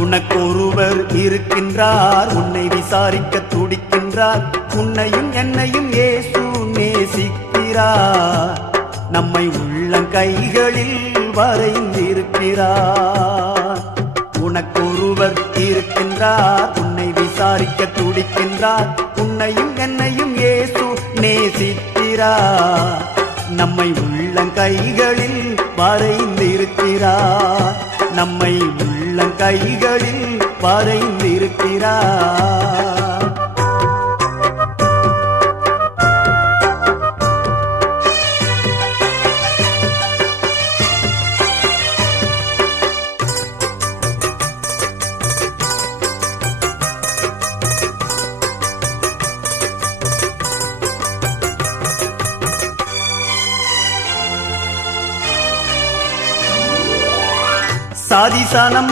உனக்கொருவர் இருக்கின்றார், உன்னை விசாரிக்க துடிக்கின்றார். உன்னையும் என்னையும் இயேசு நேசிக்கிறார், நம்மை உள்ளங்கைகளில் வரைந்திருக்கிறார். உனக்கொருவர் இருக்கின்றார், உன்னை விசாரிக்க துடிக்கின்றார். உன்னையும் என்னையும் இயேசு நேசிக்கிறார், நம்மை உள்ளங்கைகளில் வரைந்திருக்கிறார். நம்மை உள்ளங்கைகளில் வரைந்திருக்கிறார். சாதிசானம்